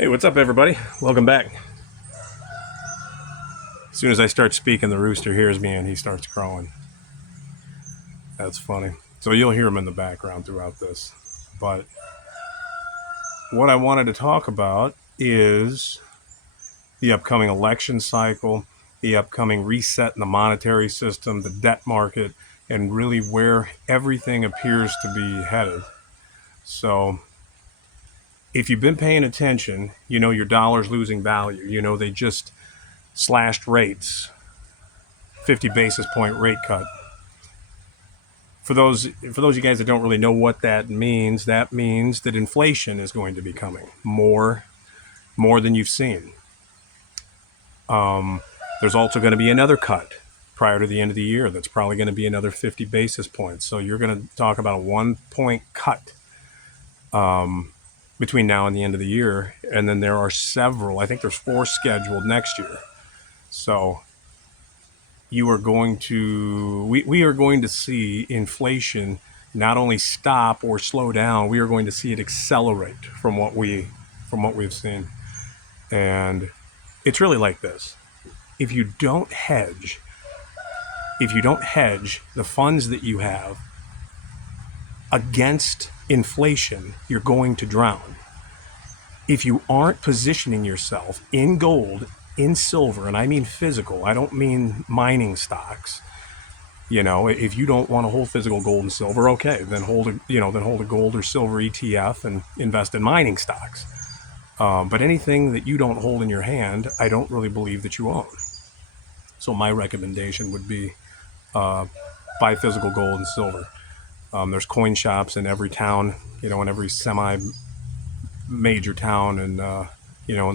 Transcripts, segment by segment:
Hey, what's up, everybody? Welcome back. As soon as I start speaking, the rooster hears me and he starts crowing. That's funny. So you'll hear him in the background throughout this. But what I wanted to talk about is the upcoming election cycle, the upcoming reset in the monetary system, the debt market, and really where everything appears to be headed. So if you've been paying attention, you know your dollar's losing value. You know they just slashed rates, 50 basis point rate cut. For those of you guys that don't really know what that means that inflation is going to be coming more than you've seen. There's also going to be another cut prior to the end of the year. That's probably going to be another 50 basis points. So you're going to talk about a 1 point cut between now and the end of the year. And then there are several, I think there's 4 scheduled next year. So we are going to see inflation not only stop or slow down, we are going to see it accelerate from what we've seen. And it's really like this. If you don't hedge the funds that you have against inflation, you're going to drown. If you aren't positioning yourself in gold, in silver, and I mean physical, I don't mean mining stocks. You know, if you don't want to hold physical gold and silver, okay, then hold a gold or silver ETF and invest in mining stocks. But anything that you don't hold in your hand, I don't really believe that you own. So my recommendation would be buy physical gold and silver. There's coin shops in every town, in every semi-major town in the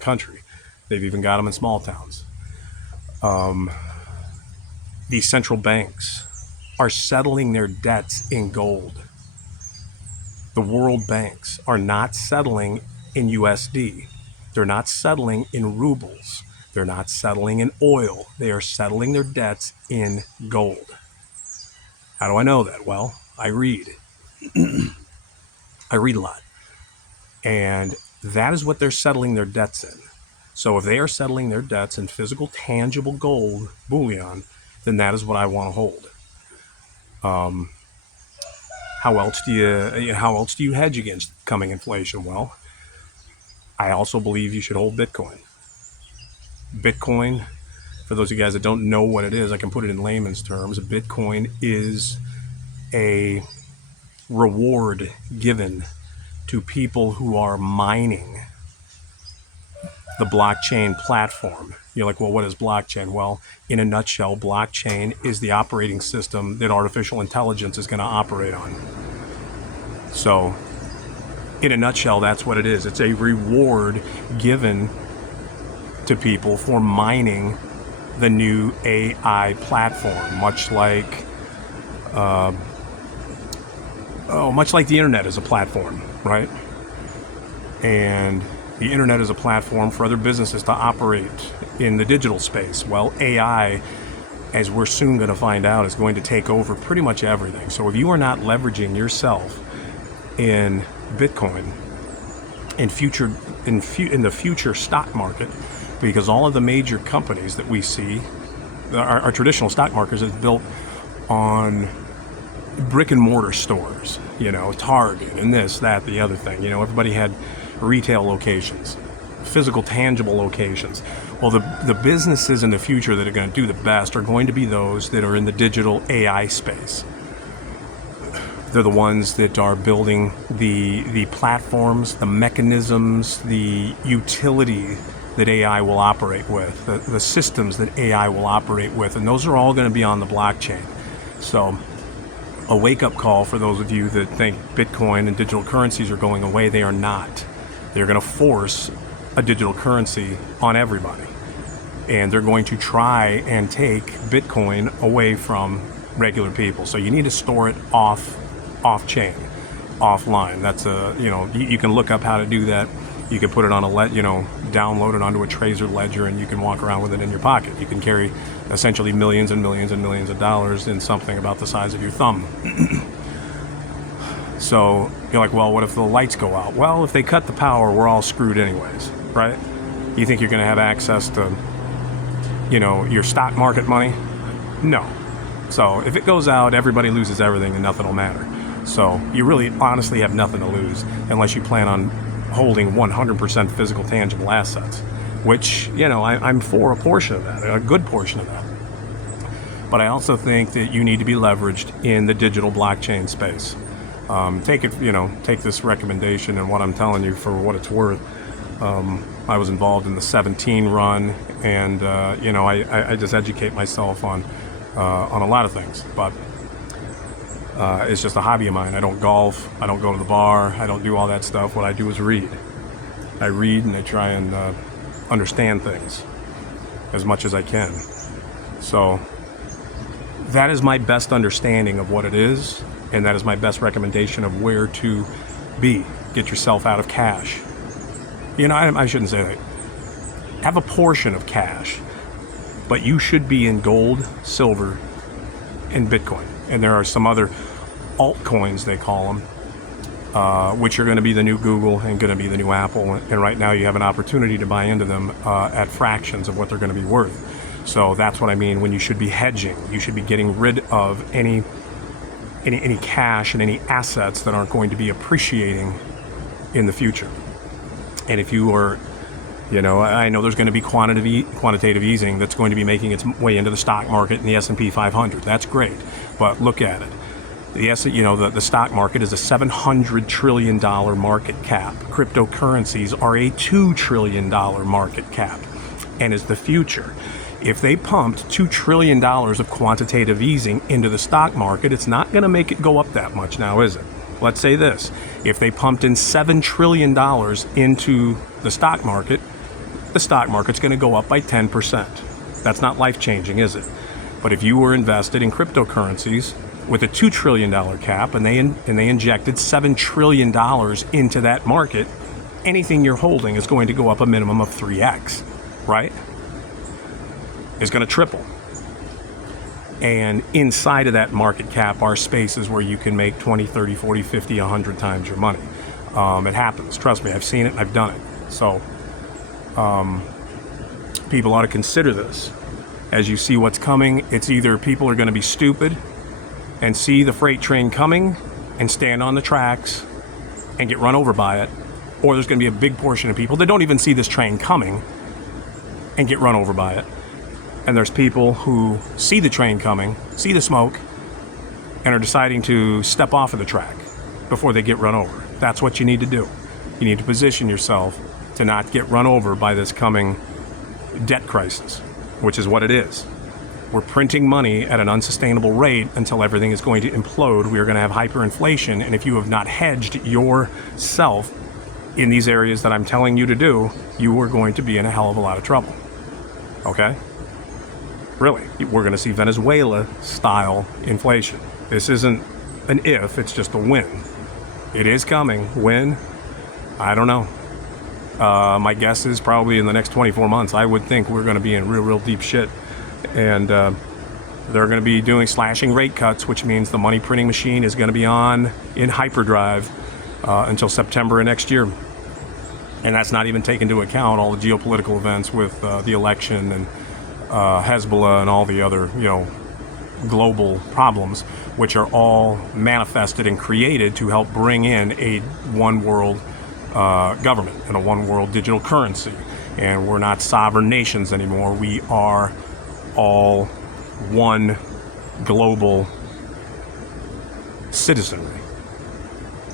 country. They've even got them in small towns. These central banks are settling their debts in gold. The world banks are not settling in USD. They're not settling in rubles. They're not settling in oil. They are settling their debts in gold. How do I know that? Well, I read. I read a lot. And that is what they're settling their debts in. So if they are settling their debts in physical, tangible gold bullion, then that is what I want to hold. How else do you hedge against coming inflation? Well, I also believe you should hold Bitcoin. Bitcoin, for those of you guys that don't know what it is, I can put it in layman's terms. Bitcoin is a reward given to people who are mining the blockchain platform. You're like, well, what is blockchain? Well, in a nutshell, blockchain is the operating system that artificial intelligence is going to operate on. So, in a nutshell, that's what it is. It's a reward given to people for mining the new AI platform, much like the internet is a platform, right? And the internet is a platform for other businesses to operate in the digital space. Well, AI, as we're soon going to find out, is going to take over pretty much everything. So if you are not leveraging yourself in Bitcoin in the future stock market, because all of the major companies that we see, our traditional stock markets, is built on brick and mortar stores, Target and this, that, the other thing. Everybody had retail locations, physical, tangible locations. Well, the businesses in the future that are going to do the best are going to be those that are in the digital AI space. They're the ones that are building the platforms, the mechanisms, the utility that AI will operate with, the systems that AI will operate with, and those are all going to be on the blockchain. So a wake-up call for those of you that think Bitcoin and digital currencies are going away. They are not. They're going to force a digital currency on everybody. And they're going to try and take Bitcoin away from regular people. So you need to store it off-chain, offline. That's you can look up how to do that. You can put it on download it onto a Trezor ledger, and you can walk around with it in your pocket. You can carry essentially millions and millions and millions of dollars in something about the size of your thumb. So you're like, well, what if the lights go out? Well, if they cut the power, we're all screwed anyways. right? You think you're going to have access to, your stock market money? No. So if it goes out, everybody loses everything and nothing will matter. So you really honestly have nothing to lose unless you plan on holding 100% physical tangible assets, which, I'm for a portion of that, a good portion of that. But I also think that you need to be leveraged in the digital blockchain space. Take this recommendation and what I'm telling you for what it's worth. I was involved in the 17 run, and I just educate myself on a lot of things. But it's just a hobby of mine. I don't golf. I don't go to the bar. I don't do all that stuff. What I do is read. I read and I try and understand things as much as I can. So that is my best understanding of what it is, and that is my best recommendation of where to be. Get yourself out of cash. I shouldn't say that. Have a portion of cash, but you should be in gold, silver, and Bitcoin. And there are some other altcoins, they call them, which are going to be the new Google and going to be the new Apple. And right now you have an opportunity to buy into them at fractions of what they're going to be worth. So that's what I mean when you should be hedging. You should be getting rid of any cash and any assets that aren't going to be appreciating in the future. And if you are, I know there's going to be quantitative easing that's going to be making its way into the stock market and the S&P 500. That's great, but look at it. The stock market is a $700 trillion market cap. Cryptocurrencies are a $2 trillion market cap, and is the future. If they pumped $2 trillion of quantitative easing into the stock market, it's not going to make it go up that much now, is it? Let's say this. If they pumped in $7 trillion into the stock market's going to go up by 10%. That's not life-changing, is it? But if you were invested in cryptocurrencies with a $2 trillion cap and they injected $7 trillion into that market, anything you're holding is going to go up a minimum of 3x, right? Is going to triple. And inside of that market cap are spaces where you can make 20, 30, 40, 50, 100 times your money. It happens. Trust me, I've seen it, I've done it. So people ought to consider this. As you see what's coming, it's either people are going to be stupid and see the freight train coming and stand on the tracks and get run over by it, or there's going to be a big portion of people that don't even see this train coming and get run over by it. And there's people who see the train coming, see the smoke, and are deciding to step off of the track before they get run over. That's what you need to do. You need to position yourself to not get run over by this coming debt crisis, which is what it is. We're printing money at an unsustainable rate until everything is going to implode. We are going to have hyperinflation, and if you have not hedged yourself in these areas that I'm telling you to do, you are going to be in a hell of a lot of trouble. Okay? Really, we're going to see Venezuela-style inflation. This isn't an if, it's just a when. It is coming. When? I don't know. My guess is probably in the next 24 months. I would think we're going to be in real deep shit. And they're going to be doing slashing rate cuts, which means the money printing machine is going to be on in hyperdrive until September of next year. And that's not even taking into account all the geopolitical events with the election and Hezbollah and all the other, global problems, which are all manifested and created to help bring in a one world government and a one world digital currency. And we're not sovereign nations anymore. We are all one global citizenry.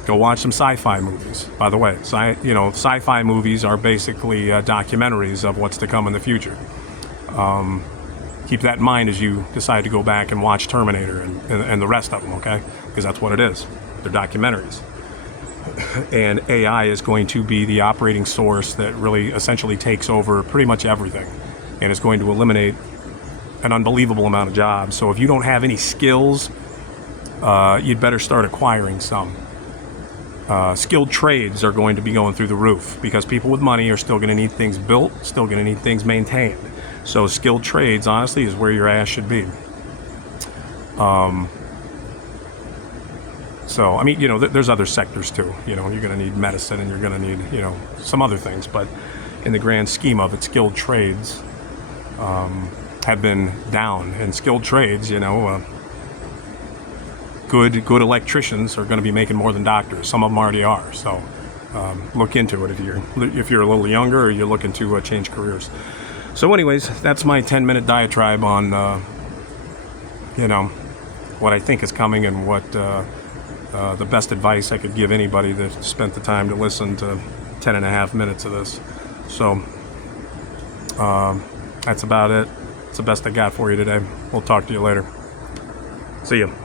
Go watch some sci-fi movies. By the way, sci-fi movies are basically documentaries of what's to come in the future. Keep that in mind as you decide to go back and watch Terminator and the rest of them, okay? Because that's what it is. They're documentaries. And AI is going to be the operating source that really essentially takes over pretty much everything. And it's going to eliminate an unbelievable amount of jobs. So if you don't have any skills, you'd better start acquiring some. Skilled trades are going to be going through the roof because people with money are still going to need things built, still going to need things maintained. So skilled trades, honestly, is where your ass should be. There's other sectors too. You're going to need medicine and you're going to need, some other things. But, in the grand scheme of it, skilled trades have been down. And skilled trades, good electricians are going to be making more than doctors. Some of them already are. So look into it if you're a little younger or you're looking to change careers. So anyways, that's my 10-minute diatribe on what I think is coming and what the best advice I could give anybody that spent the time to listen to 10 and a half minutes of this. So that's about it. It's the best I got for you today. We'll talk to you later. See you.